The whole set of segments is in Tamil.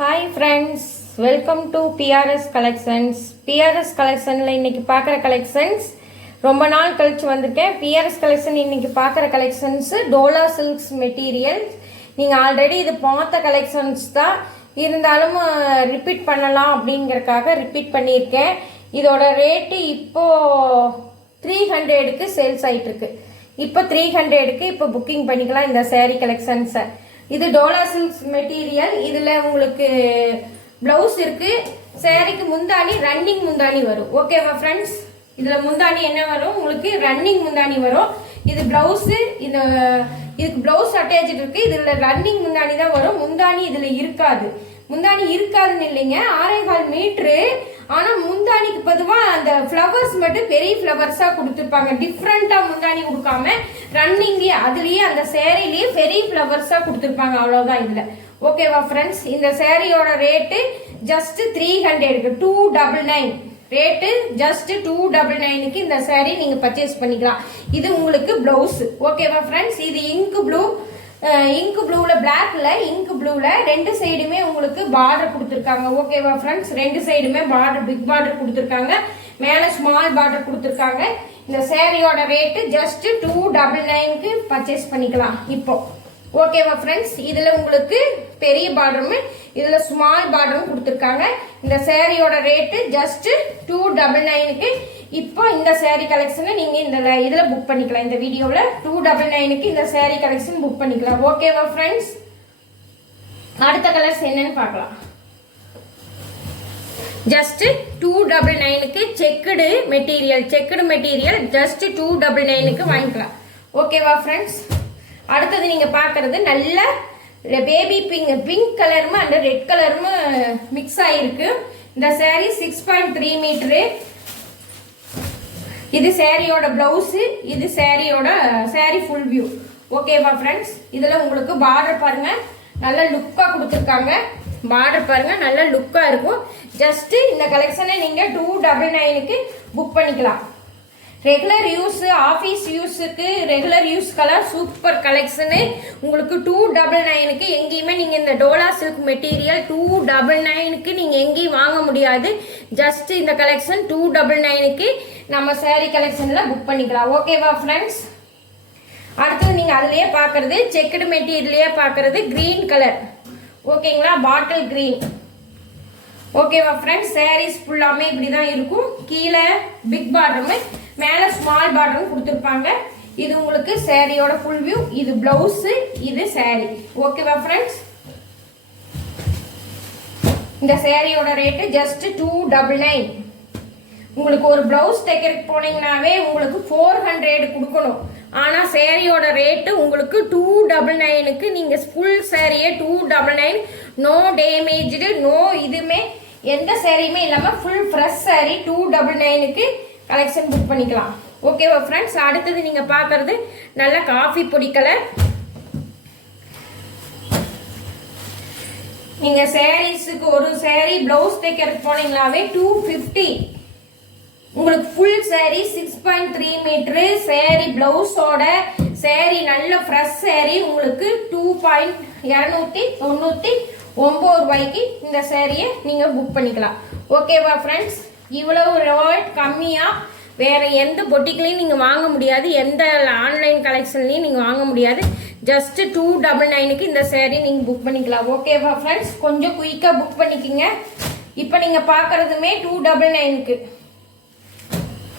Hi friends, welcome to PRS collections. PRS கலெக்ஷனில் இன்றைக்கி பார்க்குற கலெக்ஷன்ஸ் ரொம்ப நாள் கழித்து வந்திருக்கேன். பிஆர்எஸ் கலெக்ஷன் இன்றைக்கி பார்க்குற கலெக்ஷன்ஸு டோலா சில்க்ஸ் மெட்டீரியல்ஸ். நீங்கள் ஆல்ரெடி இது பார்த்த கலெக்ஷன்ஸ் தான், இருந்தாலும் ரிப்பீட் பண்ணலாம் அப்படிங்கிறக்காக ரிப்பீட் பண்ணியிருக்கேன். இதோட ரேட்டு இப்போது 300க்கு சேல்ஸ் ஆகிட்டுருக்கு. இப்போ 300க்கு இப்போ புக்கிங் பண்ணிக்கலாம் இந்த சேரீ கலெக்ஷன்ஸை. இது டோலா சில்க்ஸ் மெட்டீரியல். இதில் உங்களுக்கு ப்ளவுஸ் இருக்கு. சேரீக்கு முந்தானி ரன்னிங் முந்தானி வரும். ஓகேவா ஃப்ரெண்ட்ஸ்? இதில் முந்தானி என்ன வரும்? உங்களுக்கு ரன்னிங் முந்தானி வரும். இது ப்ளவுஸு. இதுக்கு ப்ளவுஸ் அட்டாச் இருக்கு. இதில் ரன்னிங் முந்தானி தான் வரும். முந்தானி இதில் இருக்காது. முந்தானி இருக்காதுன்னு இல்லைங்க, 6.25 மீட்ரு. ஆனால் முந்தானிக்கு பொதுவாக அந்த ஃப்ளவர்ஸ் மட்டும் பெரிய ஃப்ளவர்ஸாக கொடுத்துருப்பாங்க. டிஃப்ரெண்ட்டாக முந்தானி கொடுக்காம ரன்னிங்லேயே அதுலேயே அந்த சேரீலேயே பெரிய ஃப்ளவர்ஸாக கொடுத்துருப்பாங்க. அவ்வளோதான் இதில். ஓகேவா ஃப்ரெண்ட்ஸ்? இந்த சேரீயோட ரேட்டு ஜஸ்ட் 300க்கு 299 ரேட்டு. ஜஸ்ட் 299க்கு இந்த சேரீ நீங்கள் பர்ச்சேஸ் பண்ணிக்கலாம். இது உங்களுக்கு ப்ளவுஸ். ஓகேவா ஃப்ரெண்ட்ஸ்? இது இங்கு ப்ளூ, இங்கு ப்ளூவில் பிளாக்ல இங்கு ப்ளூவில் ரெண்டு சைடுமே உங்களுக்கு பார்டர் கொடுத்துருக்காங்க. ஓகேவா ஃப்ரெண்ட்ஸ்? ரெண்டு சைடுமே பார்டர், பிக் பார்டர் கொடுத்துருக்காங்க. மேலே ஸ்மால் பார்டர் கொடுத்துருக்காங்க. இந்த சேரீயோட ரேட்டு ஜஸ்ட் 299க்கு பர்ச்சேஸ் பண்ணிக்கலாம் இப்போ. ஓகேவா ஃப்ரெண்ட்ஸ்? இதில் உங்களுக்கு பெரிய பார்டரும் இதில் ஸ்மால் பார்டரும் கொடுத்துருக்காங்க. இந்த சேரீயோட ரேட்டு ஜஸ்ட் 299க்கு இப்போ இந்த சேரீ கலெக்ஷனை நீங்கள் இந்த இதில் புக் பண்ணிக்கலாம். இந்த வீடியோவில் 299க்கு இந்த சேரீ கலெக்ஷன் புக் பண்ணிக்கலாம். ஓகேவா ஃப்ரெண்ட்ஸ்? அடுத்த கலர்ஸ் என்னன்னு பார்க்கலாம். ஜஸ்ட் 299க்கு செக்குடு மெட்டீரியல் ஜஸ்ட் 299க்கு வாங்கிக்கலாம். ஓகேவா ஃப்ரெண்ட்ஸ்? அடுத்தது நீங்கள் பார்க்குறது நல்ல பேபி பிங்க் கலரும் அண்ட் ரெட் கலரும் மிக்ஸ் ஆகிருக்கு. இந்த சேரீ 6.3 மீட்ரு. இது சேரீயோட பிளவுஸு. இது சேரீ ஃபுல் வியூ. ஓகேவா ஃப்ரெண்ட்ஸ்? இதில் உங்களுக்கு பார்டர் பாருங்க, நல்ல லுக்காக கொடுத்துருக்காங்க. பார்டர் பாருங்க, நல்ல லுக்காக இருக்கும். ஜஸ்ட்டு இந்த கலெக்ஷனை நீங்கள் 299க்கு புக் பண்ணிக்கலாம். ரெகுலர் யூஸ், ஆஃபீஸ் யூஸுக்கு ரெகுலர் யூஸ் கலர் சூப்பர் கலெக்ஷனு. உங்களுக்கு 299க்கு எங்கேயுமே நீங்கள் இந்த டோலா சில்க் மெட்டீரியல் 299க்கு நீங்கள் எங்கேயும் வாங்க முடியாது. ஜஸ்ட் இந்த கலெக்ஷன் 299க்கு நம்ம சேரீ கலெக்ஷனில் புக் பண்ணிக்கலாம். ஓகேவா ஃப்ரெண்ட்ஸ்? அடுத்தது நீங்கள் அதுலேயே பார்க்குறது செக்குடு மெட்டீரியல்லையே பார்க்குறது க்ரீன் கலர். ஓகேங்களா? Bottle green. ஓகேவா ஃப்ரெண்ட்ஸ்? சாரீஸ் ஃபுல்லாமே இப்படி தான் இருக்கும். கீழே பிக் பார்டருமே மேலே ஸ்மால் பார்டரும் கொடுத்துருப்பாங்க. இது உங்களுக்கு சேரீயோட ஃபுல் வியூ. இது பிளவுஸு, இது சேரீ. ஓகேவா ஃப்ரெண்ட்ஸ்? இந்த சேரீயோட ரேட்டு ஜஸ்ட் 299. உங்களுக்கு ஒரு பிளவுஸ் தைக்கிறதுக்கு போனீங்கன்னாவே உங்களுக்கு 400 கொடுக்கணும். ஆனால் சேரீயோட ரேட்டு உங்களுக்கு 299க்கு நீங்கள் ஃபுல் சேரீயே 299. நோ டேமேஜ்டு, நோ இதுமே எந்த சேரீயுமே இல்லாமல் ஃபுல் ஃப்ரெஷ் சேரீ 299க்கு கலெக்ஷன் புக் பண்ணிக்கலாம். ஓகேவா ஃப்ரெண்ட்ஸ்? அடுத்தது நீங்கள் பார்க்குறது நல்ல காஃபி பொடி கலர். நீங்கள் சேரீஸுக்கு ஒரு சேரீ ப்ளவுஸ் தைக்கிறதுக்கு போனீங்களாவே 250. உங்களுக்கு ஃபுல் சேரீ 6.3 மீட்ரு சேரீ ப்ளவுஸோட சேரீ நல்ல ஃப்ரெஷ் சேரீ உங்களுக்கு 2.299 ரூபாய்க்கு இந்த சேரீயை நீங்கள் புக் பண்ணிக்கலாம். ஓகேவா ஃப்ரெண்ட்ஸ்? இவ்வளவு ரேட் கம்மியாக வேறு எந்த பொட்டிக்லையும் நீங்கள் வாங்க முடியாது. எந்த ஆன்லைன் கலெக்ஷன்லையும் நீங்கள் வாங்க முடியாது. ஜஸ்ட் 299க்கு இந்த சேரீ நீங்கள் புக் பண்ணிக்கலாம். ஓகேவா ஃப்ரெண்ட்ஸ்? கொஞ்சம் குயிக்காக புக் பண்ணிக்கோங்க. இப்போ நீங்கள் பார்க்குறதுமே 299க்கு.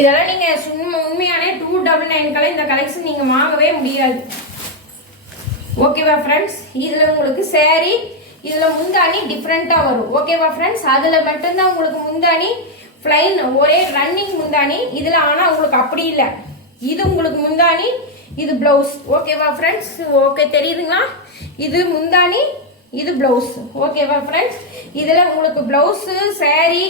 இதெல்லாம் நீங்கள் உண்மையான 299க்கெல்லாம் இந்த கலெக்ஷன் நீங்கள் வாங்கவே முடியாது. ஓகேவா ஃப்ரெண்ட்ஸ்? இதில் உங்களுக்கு சேரீ, இதில் முந்தானி டிஃப்ரெண்ட்டாக வரும். ஓகேவா ஃப்ரெண்ட்ஸ்? அதில் மட்டும்தான் உங்களுக்கு முந்தானி ஃப்ளைன் ஒரே ரன்னிங் முந்தானி. இதில் ஆனால் உங்களுக்கு அப்படி இல்லை. இது உங்களுக்கு முந்தானி, இது ப்ளவுஸ். ஓகேவா ஃப்ரெண்ட்ஸ்? ஓகே, தெரியுதுங்களா? இது முந்தானி, இது ப்ளவுஸ். ஓகேவா ஃப்ரெண்ட்ஸ்? இதில் உங்களுக்கு ப்ளவுஸு, சேரீ,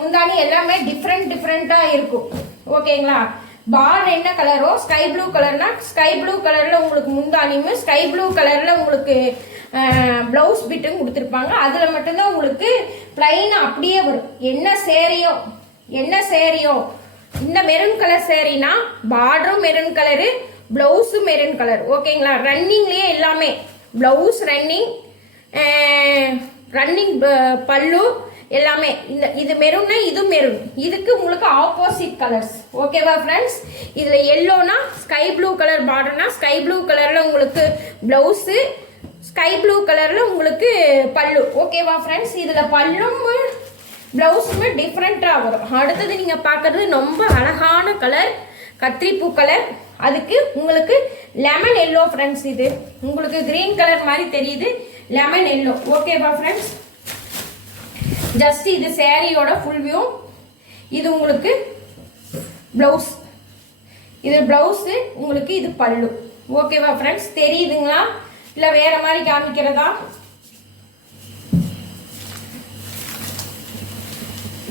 முந்தானி எல்லாமே டிஃப்ரெண்ட்டாக இருக்கும். ஓகேங்களா? பார்டர் என்ன கலரோ ஸ்கை ப்ளூ கலர்னா ஸ்கை ப்ளூ கலரில் உங்களுக்கு முந்தானியும் ஸ்கை ப்ளூ கலரில் உங்களுக்கு ப்ளவுஸ் பிட்டும் கொடுத்துருப்பாங்க. அதில் மட்டும்தான் உங்களுக்கு பிளைனாக அப்படியே வரும். என்ன சேரீயோ இந்த மெரூன் கலர் சேரீனா பார்டரும் மெரூன் கலரு, ப்ளவுஸும் மெரூன் கலர். ஓகேங்களா? ரன்னிங்லேயே எல்லாமே ப்ளவுஸ் ரன்னிங், ரன்னிங் பல்லு எல்லாமே. இது மெரூன்னா இது மெரூன், இதுக்கு உங்களுக்கு ஆப்போசிட் கலர்ஸ். ஓகேவா ஃப்ரெண்ட்ஸ்? இதுல எல்லோனா ஸ்கை ப்ளூ கலர் பார்டர்னா ஸ்கை ப்ளூ கலர்ல உங்களுக்கு பிளவுஸு, ஸ்கை ப்ளூ கலர்ல உங்களுக்கு பல்லு. ஓகேவா ஃப்ரெண்ட்ஸ்? இதுல பல்லும் பிளவுஸுமே டிஃப்ரெண்டா வரும். அடுத்தது நீங்க பாக்குறது ரொம்ப அழகான கலர் கத்திரிப்பூ கலர், அதுக்கு உங்களுக்கு லெமன் எல்லோ ஃப்ரெண்ட்ஸ். இது உங்களுக்கு கிரீன் கலர் மாதிரி தெரியுது, லெமன் எல்லோ. ஓகேவா ஃப்ரெண்ட்ஸ்? ஜஸ்ட் இது சேரீயோட ஃபுல் வியூ. இது உங்களுக்கு பிளவுஸ், இது பிளவுஸ் உங்களுக்கு, இது பல்லு. ஓகேவா ஃப்ரெண்ட்ஸ்? தெரியுதுங்களா இல்ல வேற மாதிரி காமிக்கிறதா?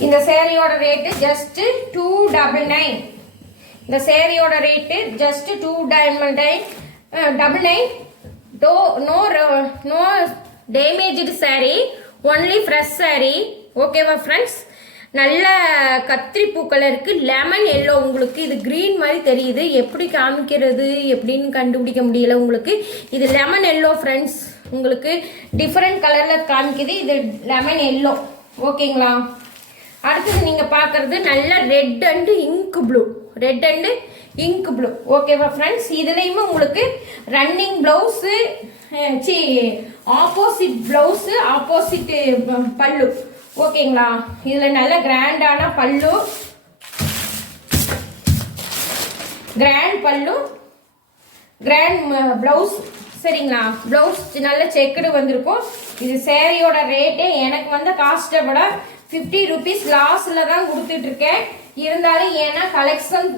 இந்த சேரீயோட ரேட்டு ஜஸ்ட் 299. இந்த சேரீயோட rate just 299. No damaged sari, only fresh sari. ஓகேவா ஃப்ரெண்ட்ஸ்? நல்ல கத்திரிப்பூ கலருக்கு லெமன் எல்லோ. உங்களுக்கு இது கிரீன் மாதிரி தெரியுது, எப்படி காமிக்கிறது எப்படின்னு கண்டுபிடிக்க முடியல உங்களுக்கு. இது லெமன் எல்லோ ஃப்ரெண்ட்ஸ், உங்களுக்கு டிஃப்ரெண்ட் கலர்ல காமிக்குது. இது லெமன் எல்லோ. ஓகேங்களா? அடுத்தது நீங்க பாக்குறது நல்ல red and ink blue, red and ink blue. ஓகேவா ஃப்ரெண்ட்ஸ்? இதுலயுமே உங்களுக்கு running blouse, opposite blouse, opposite பல்லு. ஓகேங்களா? இதுல நல்ல கிராண்டான பல்லு, கிராண்ட் பல்லு, கிராண்ட் பிளவுஸ். சரிங்களா? பிளவுஸ் நல்ல செக்குடு வந்திருக்கும். இது சேரீயோட ரேட்டே எனக்கு வந்த காஸ்ட்டை விட 50 rupees லாஸ்ல தான் கொடுத்துட்டு இருக்கேன். இருந்தாலும் ஏன்னா கலெக்ஷன்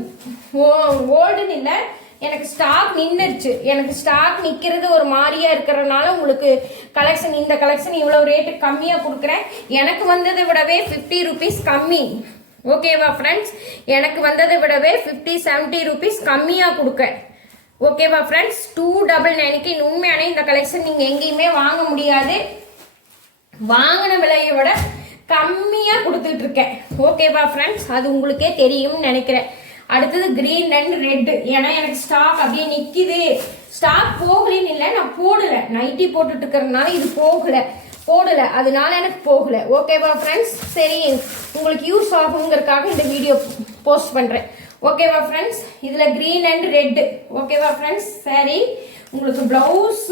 ஓல்டுன்னு இல்லை, எனக்கு ஸ்டாக் நின்றுச்சு. எனக்கு ஸ்டாக் நிற்கிறது ஒரு மாதிரியா இருக்கிறதுனால உங்களுக்கு கலெக்ஷன், இந்த கலெக்ஷன் இவ்வளோ ரேட்டு கம்மியாக கொடுக்குறேன். எனக்கு வந்ததை விடவே 50 rupees கம்மி. ஓகேவா ஃப்ரெண்ட்ஸ்? எனக்கு வந்ததை விடவே 50-70 rupees கம்மியாக கொடுக்கேன். ஓகேவா ஃப்ரெண்ட்ஸ்? 299க்கு உண்மையான இந்த கலெக்ஷன் நீங்கள் எங்கேயுமே வாங்க முடியாது. வாங்கின விலையை விட கம்மியாக கொடுத்துட்டு இருக்கேன். ஓகேவா ஃப்ரெண்ட்ஸ்? அது உங்களுக்கே தெரியும்னு நினைக்கிறேன். அடுத்தது கிரீன் அண்ட் ரெட். ஏன்னா எனக்கு ஸ்டாக் அப்படியே நிற்கிது. ஸ்டாக் போகலன்னு இல்லை, நான் போடலை. நைட்டி போட்டுட்டு இருக்கிறதுனால இது போடலை, அதனால எனக்கு போகலை. ஓகேவா ஃப்ரெண்ட்ஸ்? சரி, உங்களுக்கு யூஸ் ஆகுங்கிறதுக்காக இந்த வீடியோ போஸ்ட் பண்ணுறேன். ஓகேவா ஃப்ரெண்ட்ஸ்? இதில் கிரீன் அண்ட் ரெட். ஓகேவா ஃப்ரெண்ட்ஸ்? சரி, உங்களுக்கு பிளவுஸ்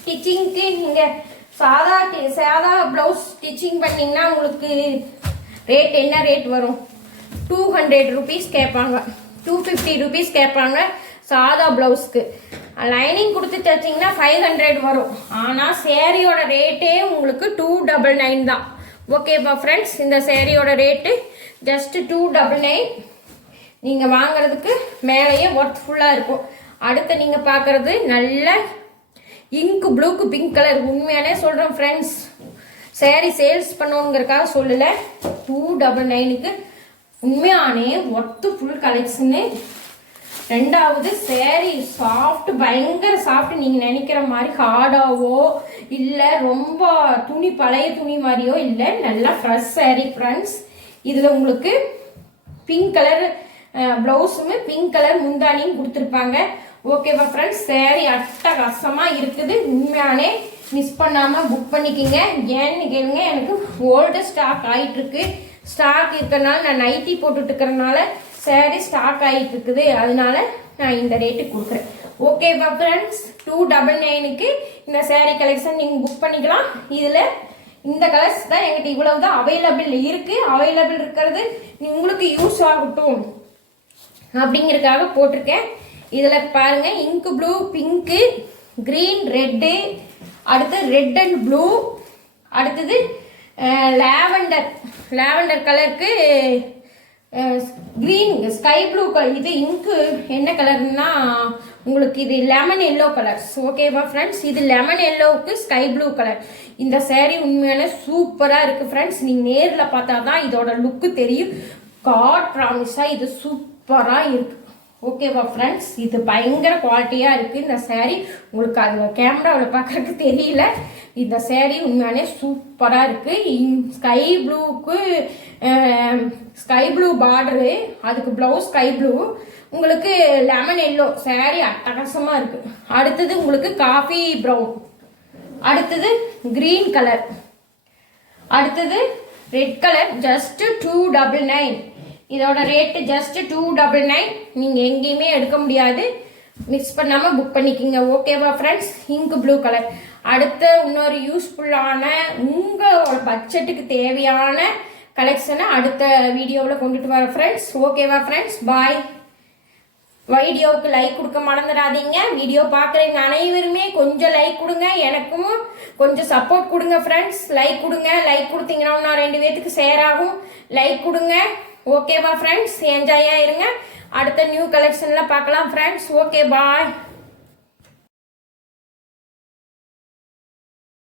ஸ்டிச்சிங்க்கு நீங்கள் சாதா பிளவுஸ் ஸ்டிச்சிங் பண்ணிங்கன்னா உங்களுக்கு ரேட் என்ன ரேட் வரும்? 200 rupees கேட்பாங்க, 250 rupees கேட்பாங்க சாதா பிளவுஸ்க்கு. லைனிங் கொடுத்து தைச்சிங்கன்னா 500 வரும். ஆனால் சேரீயோட ரேட்டே உங்களுக்கு 299 தான். ஓகேவா ஃப்ரெண்ட்ஸ்? இந்த சேரீயோட ரேட்டு ஜஸ்ட் 299. நீங்கள் வாங்குறதுக்கு மேலேயே ஒர்த்ஃபுல்லாக இருக்கும். அடுத்து நீங்கள் பார்க்குறது நல்ல இங்கு ப்ளூக்கு பிங்க் கலர். உண்மையானே சொல்கிறேன் ஃப்ரெண்ட்ஸ், சேரீ சேல்ஸ் பண்ணணுங்கிறதுக்காக சொல்லலை. 299க்கு உண்மையானே ஒர்த்து ஃபுல் கலெக்ஷனு. ரெண்டாவது சேரீ சாஃப்ட், பயங்கர சாஃப்ட். நீங்கள் நினைக்கிற மாதிரி ஹார்டாவோ இல்லை ரொம்ப துணி பழைய துணி மாதிரியோ இல்லை, நல்லா ஃப்ரெஷ் சேரீ ஃப்ரெண்ட்ஸ். இதில் உங்களுக்கு பிங்க் கலர் ப்ளவுஸுமே பிங்க் கலர் முந்தானியும் கொடுத்துருப்பாங்க. ஓகேவா ஃப்ரெண்ட்ஸ்? சேரீ அட்டகாசமாக இருக்குது. உண்மையானே மிஸ் பண்ணாமல் புக் பண்ணிக்கிங்க. ஏன்னு கேளுங்க, எனக்கு ஓல்டு ஸ்டாக் ஆகிட்டுருக்கு. ஸ்டாக் இருக்கிறனால நான் நைட்டி போட்டுட்டு இருக்கிறனால சேரீ ஸ்டாக் ஆகிட்டு இருக்குது, அதனால நான் இந்த ரேட்டு கொடுக்குறேன். ஓகேவா ஃப்ரெண்ட்ஸ்? 299க்கு இந்த சேரீ கலெக்ஷன் நீங்கள் புக் பண்ணிக்கலாம். இதில் இந்த கலர்ஸ் தான் எங்கிட்ட இவ்வளவு தான் அவைலபிள் இருக்குது. அவைலபிள் இருக்கிறது உங்களுக்கு யூஸ் ஆகட்டும் அப்படிங்கிறதுக்காக போட்டிருக்கேன். இதில் பாருங்க, இங்கு ப்ளூ, பிங்க்கு, கிரீன், ரெட்டு, அடுத்து ரெட் அண்ட் ப்ளூ, அடுத்தது லாவெண்டர் கலருக்கு கிரீன், ஸ்கை ப்ளூ கலர். இது இங்கு என்ன கலர்னா உங்களுக்கு இது லெமன் எல்லோ கலர்ஸ். ஓகேவா ஃப்ரெண்ட்ஸ்? இது லெமன் எல்லோவுக்கு ஸ்கை ப்ளூ கலர். இந்த சேரீ உண்மையான சூப்பராக இருக்குது ஃப்ரெண்ட்ஸ். நீங்கள் நேரில் பார்த்தா தான் இதோட லுக்கு தெரியும். காட் ப்ராமிஸாக இது சூப்பராக இருக்குது. ஓகேவா ஃப்ரெண்ட்ஸ்? இது பயங்கர குவாலிட்டியாக இருக்குது இந்த சேரீ. உங்களுக்கு அது கேமராவில் பார்க்குறதுக்கு தெரியல. இந்த சேரீ உண்மையானே சூப்பராக இருக்குது. ஸ்கை ப்ளூக்கு ஸ்கை ப்ளூ பார்டரு, அதுக்கு ப்ளவுஸ் ஸ்கை ப்ளூ, உங்களுக்கு லெமன் எல்லோ. சேரீ அட்டகாசமாக இருக்குது. அடுத்தது உங்களுக்கு காஃபி ப்ரௌன், அடுத்தது கிரீன் கலர். அடுத்தது ரெட் கலர் ஜஸ்ட் 299. இதோட ரேட்டு ஜஸ்ட் 299. நீங்கள் எங்கேயுமே எடுக்க முடியாது, மிஸ் பண்ணாமல் புக் பண்ணிக்கிங்க. ஓகேவா ஃப்ரெண்ட்ஸ்? இங்கு ப்ளூ கலர். அடுத்த இன்னொரு யூஸ்ஃபுல்லான உங்களோட பட்ஜெட்டுக்கு தேவையான கலெக்ஷனை அடுத்த வீடியோவில் கொண்டுட்டு வர ஃப்ரெண்ட்ஸ். ஓகேவா ஃப்ரெண்ட்ஸ்? பாய். வீடியோவுக்கு லைக் கொடுக்க மறந்துடாதீங்க. வீடியோ பார்க்குறவங்க அனைவருமே கொஞ்சம் லைக் கொடுங்க, எனக்கும் கொஞ்சம் சப்போர்ட் கொடுங்க ஃப்ரெண்ட்ஸ். லைக் கொடுங்க, லைக் கொடுத்தீங்கன்னா நான் 2 பேத்துக்கு ஷேர் ஆகும். லைக் கொடுங்க. ஓகேவா ஃப்ரெண்ட்ஸ்? என்ஜாயாக இருங்க. அடுத்த நியூ கலெக்ஷனில் பார்க்கலாம் ஃப்ரெண்ட்ஸ். Okay bye.